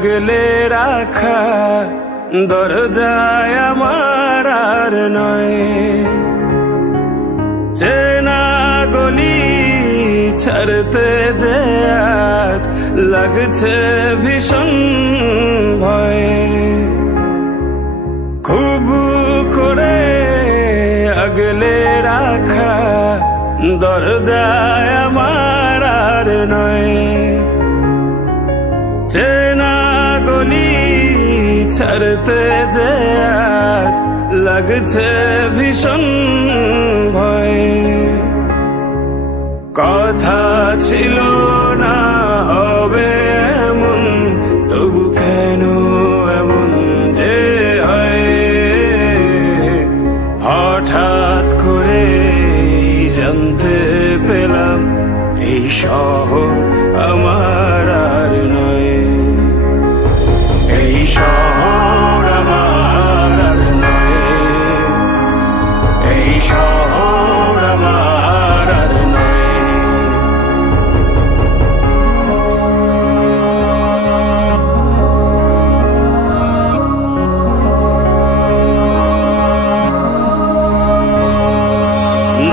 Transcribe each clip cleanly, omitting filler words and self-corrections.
আগলে রাখা দরজায় আমার আর নয়। চেনা গলি ছাড়তে যে আজ লাগছে ভীষণ ভয়। খুব করে আগলে রাখা দরজায় আমার আর নয়। চেনা গলি ছাড়তে যে আজ লাগছে ভীষণ ভয়। কথা ছিল না হবে এমন, তবু কেন এমন যে হয়। হঠাৎ করে জানতে পেলাম এই শহর আমার আর নয়। এই শহর আমার আর নয়। এই শহর আমার আর নয়।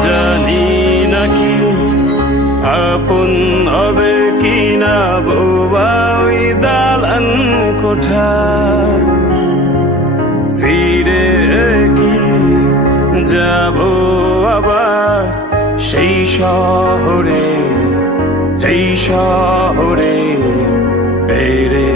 জানি নাকি আপন হবে কিনা বোবা ওই দালান কোঠা। ফিরে কি যাব আবার সেই শহরে, যেই শহরে পেরে